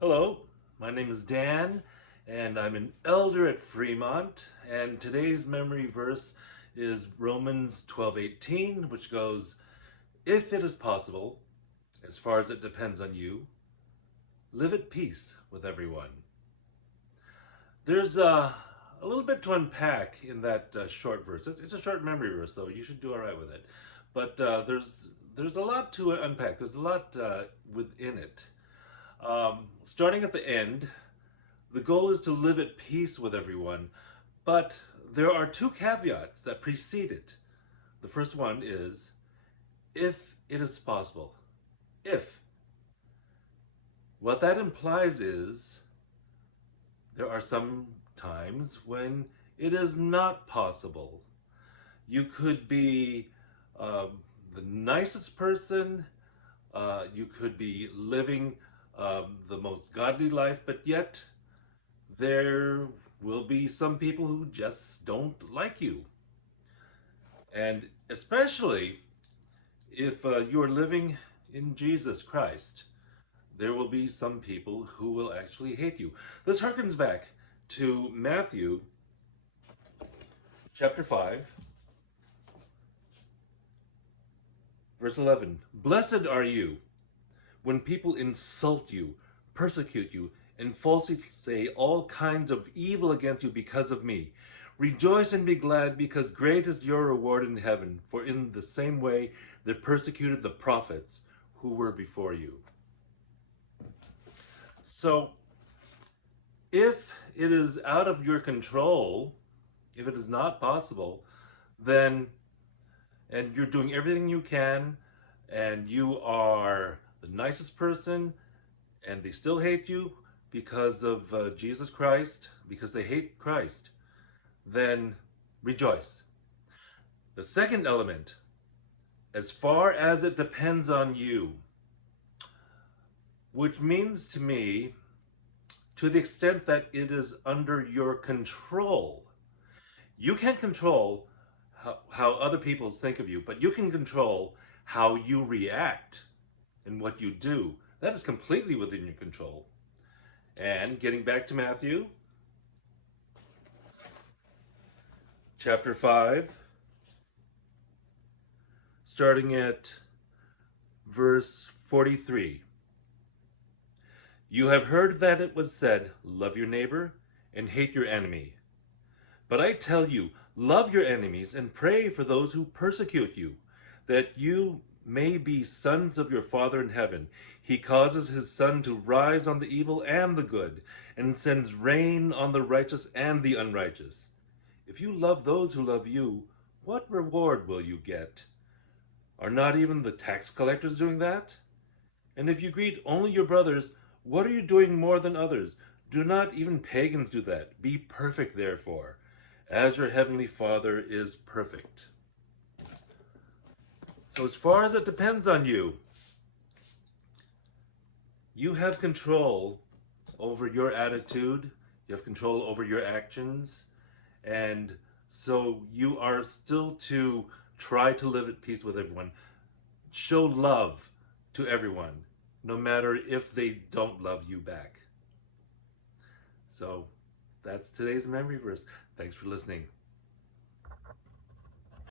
Hello, my name is Dan, and I'm an elder at Fremont. And today's memory verse is Romans 12:18, which goes, "If it is possible, as far as it depends on you, live at peace with everyone." There's a little bit to unpack in that short verse. It's a short memory verse, so you should do all right with it. But there's a lot to unpack. There's a lot within it. Starting at the end, the goal is to live at peace with everyone, but there are two caveats that precede it. The first one is, if it is possible. If. What that implies is there are some times when it is not possible. You could be the nicest person, you could be living the most godly life, but yet there will be some people who just don't like you. And especially if you are living in Jesus Christ, there will be some people who will actually hate you. This harkens back to Matthew chapter 5, verse 11. "Blessed are you when people insult you, persecute you, and falsely say all kinds of evil against you because of me. Rejoice and be glad, because great is your reward in heaven, for in the same way they persecuted the prophets who were before you." So, if it is out of your control, if it is not possible, then, and you're doing everything you can, and you are the nicest person, and they still hate you because of Jesus Christ, because they hate Christ, then rejoice. The second element, as far as it depends on you, which means to me, to the extent that it is under your control. You can't control how other people think of you, but you can control how you react and what you do. That is completely within your control. And getting back to Matthew, chapter 5, starting at verse 43. "You have heard that it was said, 'Love your neighbor and hate your enemy.' But I tell you, love your enemies and pray for those who persecute you, that you may be sons of your Father in heaven. He causes his sun to rise on the evil and the good, and sends rain on the righteous and the unrighteous. If you love those who love you, what reward will you get? Are not even the tax collectors doing that? And if you greet only your brothers, what are you doing more than others? Do not even pagans do that? Be perfect, therefore, as your heavenly Father is perfect." So as far as it depends on you, you have control over your attitude, you have control over your actions, and so you are still to try to live at peace with everyone. Show love to everyone, no matter if they don't love you back. So that's today's memory verse. Thanks for listening.